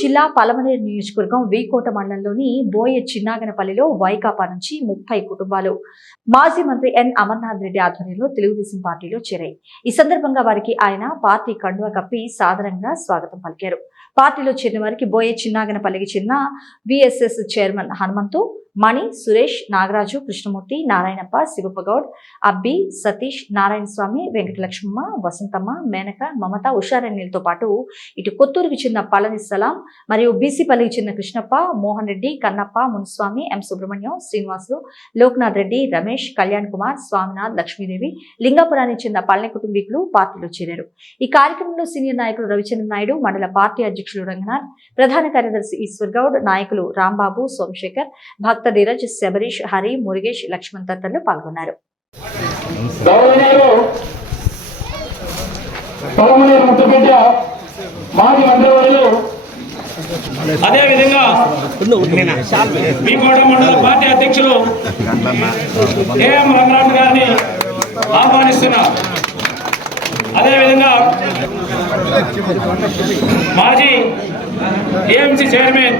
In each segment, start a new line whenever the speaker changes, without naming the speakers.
జిల్లా పలమనేరు నియోజకవర్గం వీకోట మండలంలోని బోయ చిన్నాగనపల్లిలో వైకాపా నుంచి ముప్పై కుటుంబాలు. మాజీ మంత్రి ఎన్ అమర్నాథ్ రెడ్డి ఆధ్వర్యంలో తెలుగుదేశం పార్టీలో చేరాయి. ఈ సందర్భంగా వారికి ఆయన పార్టీ కండువా కప్పి సాదరంగా స్వాగతం పలికారు. పార్టీలో చేరిన వారికి బోయ చిన్నాగనపల్లికి చెందిన విఎస్ఎస్ చైర్మన్ హనుమంతు మణి సురేష్ నాగరాజు కృష్ణమూర్తి నారాయణప్ప శివప్పగౌడ్ అబ్బి సతీష్ నారాయణ స్వామి వెంకటలక్ష్మమ్మ వసంతమ్మ మేనక మమత ఉషారణ్యులతో పాటు ఇటు కొత్తూరుకి చెందిన పళని సలాం మరియు బీసీపల్లికి చెందిన కృష్ణప్ప మోహన్ రెడ్డి కన్నప్ప మునుస్వామి ఎం సుబ్రహ్మణ్యం శ్రీనివాసులు లోక్నాథ్ రెడ్డి రమేష్ కళ్యాణ్ కుమార్ స్వామినాథ్ లక్ష్మీదేవి లింగాపురానికి చెందిన పళని కుటుంబీకులు పార్టీలో చేరారు. ఈ కార్యక్రమంలో సీనియర్ నాయకులు రవిచంద్ర నాయుడు మండల పార్టీ అధ్యక్షులు రంగనాథ్ ప్రధాన కార్యదర్శి ఈశ్వర్ గౌడ్ నాయకులు రాంబాబు సోమశేఖర్ భక్త ధీరజ్ శబరీష్ హరి మురుగేష్ లక్ష్మణ్ తదితరులు పాల్గొన్నారు.
మంత్రివర్యులు. అదేవిధంగా మీకోట మండల పార్టీ అధ్యక్షులు ఏఎం రంగరాజు గారిని ఆహ్వానిస్తున్నా అదేవిధంగా మాజీ ఏఎంసీ చైర్మన్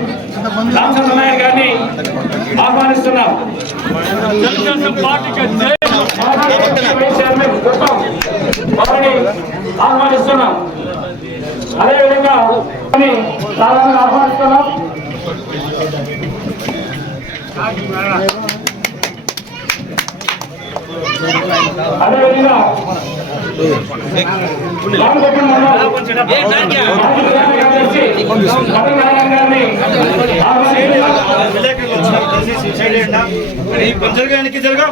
రామచంద్ర నాయక్ గారిని తెలుగుదేశం పార్టీకి వారిని ఆహ్వానిస్తున్నాం అదేవిధంగా ఆహ్వానిస్తున్నాం అదేవిధంగా మండలం మాజీ ప్రధాన కార్యదర్శి సత్యనారాయణ గారిని
జరగా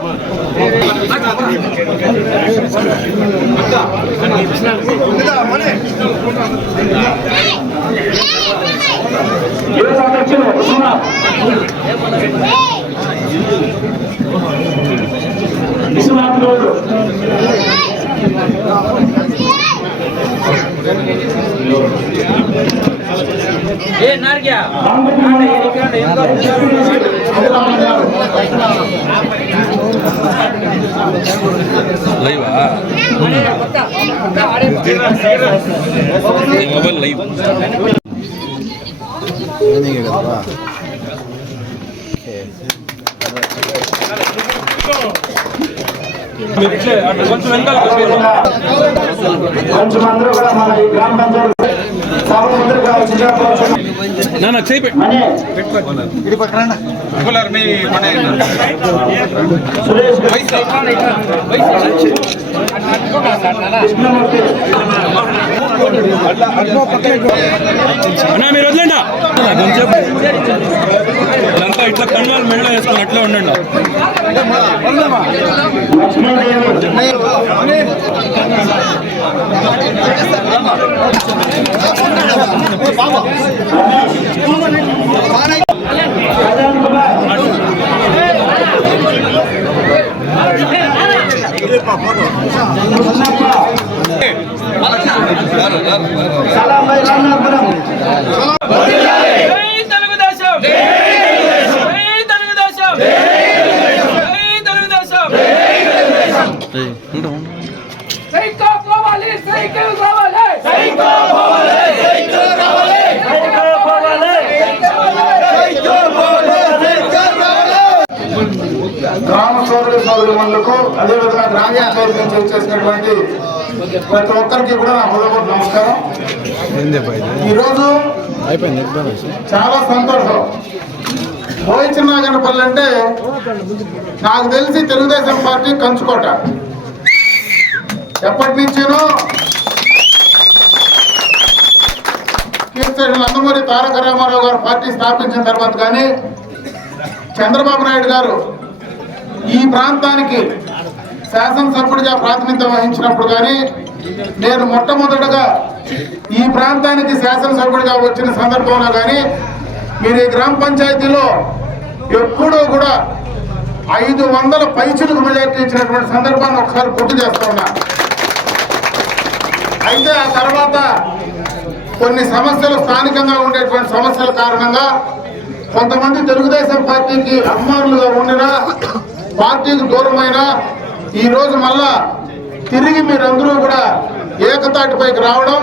యువత అధ్యక్షులు విశ్వనాథ్ విశ్వనాథ్ గౌడ్
లైవా? Mobile live. కొంచెం
అందరూ కూడా మన ఈ గ్రామ పంచాయతీ సభ్యులందరూ కూడా వచ్చిన
నా చేయి
మనీ
మీ పని
సురేష్ కృష్ణమూర్తి
అన్నా మీరు వదిలేండా. ఇట్లా కన్వాలు మెడలో వేసుకొని అట్లా ఉండండి.
బాబా కళ్యాణ్ కుమార్ ఉన్నప్ప సలాం భాయ్ రామనాథపురం
జై తెలుగుదేశం జై తెలుగుదేశం జై తెలుగుదేశం సైకిల్ పోవాలి సైకిల్ రావాలి సైకిల్ పోవాలి సైకిల్ రావాలి సైకిల్ పోవాలి
గ్రామ సోదరు సోదరులకు అదేవిధంగా గ్రామీణ పంచాయతీ నుంచి వచ్చేసినటువంటి ప్రతి ఒక్కరికి కూడా నా హృదయపూర్వక నమస్కారం. ఈరోజు చాలా సంతోషం. పోయిచిన్నాగనపల్లి అంటే నాకు తెలిసి తెలుగుదేశం పార్టీ కంచుకోట. ఎప్పటి నుంచేనో కీర్తి నందమూరి తారక రామారావు గారు పార్టీ స్థాపించిన తర్వాత కానీ చంద్రబాబు నాయుడు గారు ఈ ప్రాంతానికి శాసనసభ్యుడిగా ప్రాతినిధ్యం వహించినప్పుడు కానీ నేను మొట్టమొదటగా ఈ ప్రాంతానికి శాసనసభ్యుడిగా వచ్చిన సందర్భంలో కానీ మీరు ఈ గ్రామ పంచాయతీలో ఎప్పుడూ కూడా ఐదు వందల పైచులకు మెజార్టీ ఇచ్చినటువంటి సందర్భాన్ని ఒకసారి గుర్తు చేస్తా ఉన్నా. అయితే ఆ తర్వాత కొన్ని సమస్యలు స్థానికంగా ఉండేటువంటి సమస్యల కారణంగా కొంతమంది తెలుగుదేశం పార్టీకి అభిమానులుగా ఉండినా పార్టీకి దూరమైన ఈరోజు మళ్ళా తిరిగి మీరందరూ కూడా ఏకతాటిపైకి రావడం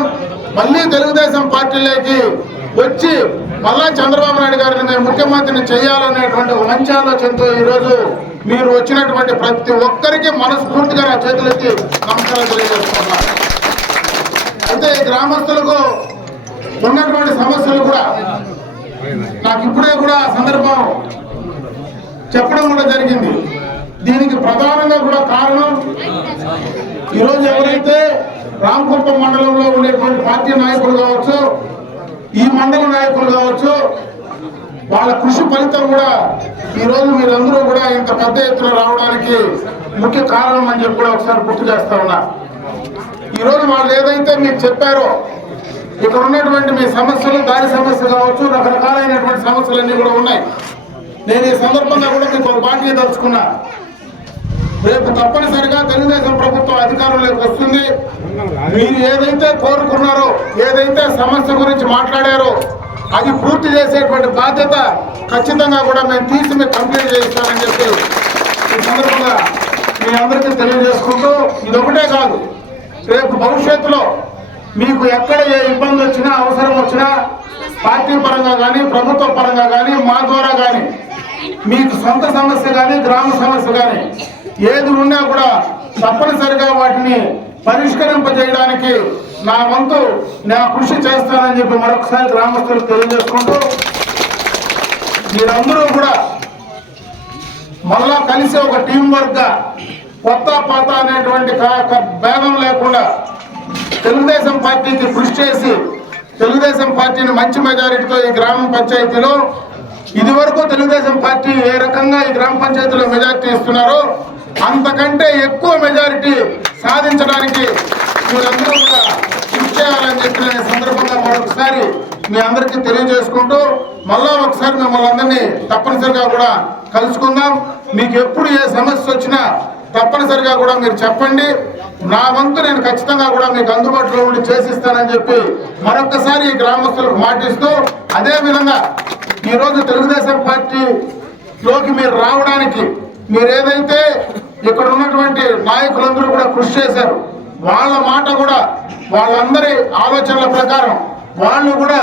మళ్ళీ తెలుగుదేశం పార్టీలోకి వచ్చి మళ్ళా చంద్రబాబు నాయుడు గారిని మేము ముఖ్యమంత్రిని చేయాలనేటువంటి ఒక మంచి ఆలోచనతో ఈరోజు మీరు వచ్చినటువంటి ప్రతి ఒక్కరికి మనస్ఫూర్తిగా నా చేతులెత్తి నమస్కారం తెలియజేస్తున్నాను అయితే ఈ గ్రామస్తులకు ఉన్నటువంటి సమస్యలు కూడా నాకు ఇప్పుడే కూడా సందర్భం చెప్పడం కూడా జరిగింది. దీనికి ప్రధానంగా కూడా కారణం ఈరోజు ఎవరైతే రామకుప్పం మండలంలో ఉండేటువంటి పార్టీ నాయకులు కావచ్చు ఈ మండల నాయకులు కావచ్చు వాళ్ళ కృషి ఫలితం కూడా ఈరోజు మీరందరూ కూడా ఇంత పెద్ద ఎత్తున రావడానికి ముఖ్య కారణం అని చెప్పి కూడా ఒకసారి గుర్తు చేస్తా ఉన్నా. ఈరోజు వాళ్ళు ఏదైతే మీకు చెప్పారో ఇక్కడ ఉన్నటువంటి మీ సమస్యలు దారి సమస్య కావచ్చు రకరకాలైనటువంటి సమస్యలన్నీ కూడా ఉన్నాయి. నేను ఈ సందర్భంగా కూడా మీకు ఒక బాధ్యత తలుచుకున్నా. రేపు తప్పనిసరిగా తెలుగుదేశం ప్రభుత్వం అధికారంలోకి వస్తుంది. మీరు ఏదైతే కోరుకున్నారో ఏదైతే సమస్య గురించి మాట్లాడారో అది పూర్తి చేసేటువంటి బాధ్యత ఖచ్చితంగా కూడా మేము తీసి మీకు కంప్లీట్ చేయిస్తామని చెప్పి ఈ సందర్భంగా మీ అందరికీ తెలియజేసుకుంటూ ఇదొకటే కాదు. రేపు భవిష్యత్తులో మీకు ఎక్కడ ఏ ఇబ్బంది వచ్చినా అవసరం వచ్చినా పార్టీ పరంగా కానీ ప్రభుత్వ పరంగా కానీ మా ద్వారా కానీ మీకు సొంత సమస్య కానీ గ్రామ సమస్య కానీ ఏది ఉన్నా కూడా తప్పనిసరిగా వాటిని పరిష్కరింపజేయడానికి నా వంతు నా కృషి చేస్తానని చెప్పి మరొకసారి గ్రామస్తులకు తెలియజేసుకుంటూ మీరందరూ కూడా మళ్ళా కలిసి ఒక టీం వర్క్గా కొత్త పాత అనేటువంటి కా- భేదం లేకుండా తెలుగుదేశం పార్టీకి కృషి చేసి తెలుగుదేశం పార్టీని మంచి మెజారిటీతో ఈ గ్రామ పంచాయతీలో ఇది వరకు తెలుగుదేశం పార్టీ ఏ రకంగా ఈ గ్రామ పంచాయతీలో మెజారిటీ ఇస్తున్నారో అంతకంటే ఎక్కువ మెజారిటీ సాధించడానికి మీరందరూ కూడా కృషి చేయాలని చెప్పిన సందర్భంగా మరొకసారి మీ అందరికీ తెలియజేసుకుంటూ మళ్ళా ఒకసారి మిమ్మల్ని అందరినీ తప్పనిసరిగా కూడా కలుసుకుందాం. మీకు ఎప్పుడు ఏ సమస్య వచ్చినా తప్పనిసరిగా కూడా మీరు చెప్పండి. నా వంతు నేను ఖచ్చితంగా కూడా మీకు అందుబాటులో ఉండి చేసిస్తానని చెప్పి మరొకసారి ఈ గ్రామస్తులకు మాటిస్తూ అదే విధంగా ఈరోజు తెలుగుదేశం పార్టీలోకి మీరు రావడానికి మీరేదైతే ఇక్కడ ఉన్నటువంటి నాయకులందరూ కూడా కృషి చేశారు వాళ్ళ మాట కూడా వాళ్ళందరి ఆలోచనల ప్రకారం వాళ్ళు కూడా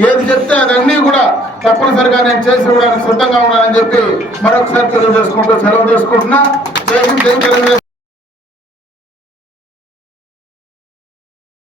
ఏది చెప్తే అదన్నీ కూడా తప్పనిసరిగా నేను చేసి ఇవ్వడానికి సిద్ధంగా ఉన్నానని చెప్పి మరొకసారి తెలియజేసుకుంటూ సెలవు తీసుకుంటున్నా జై హింద్ జై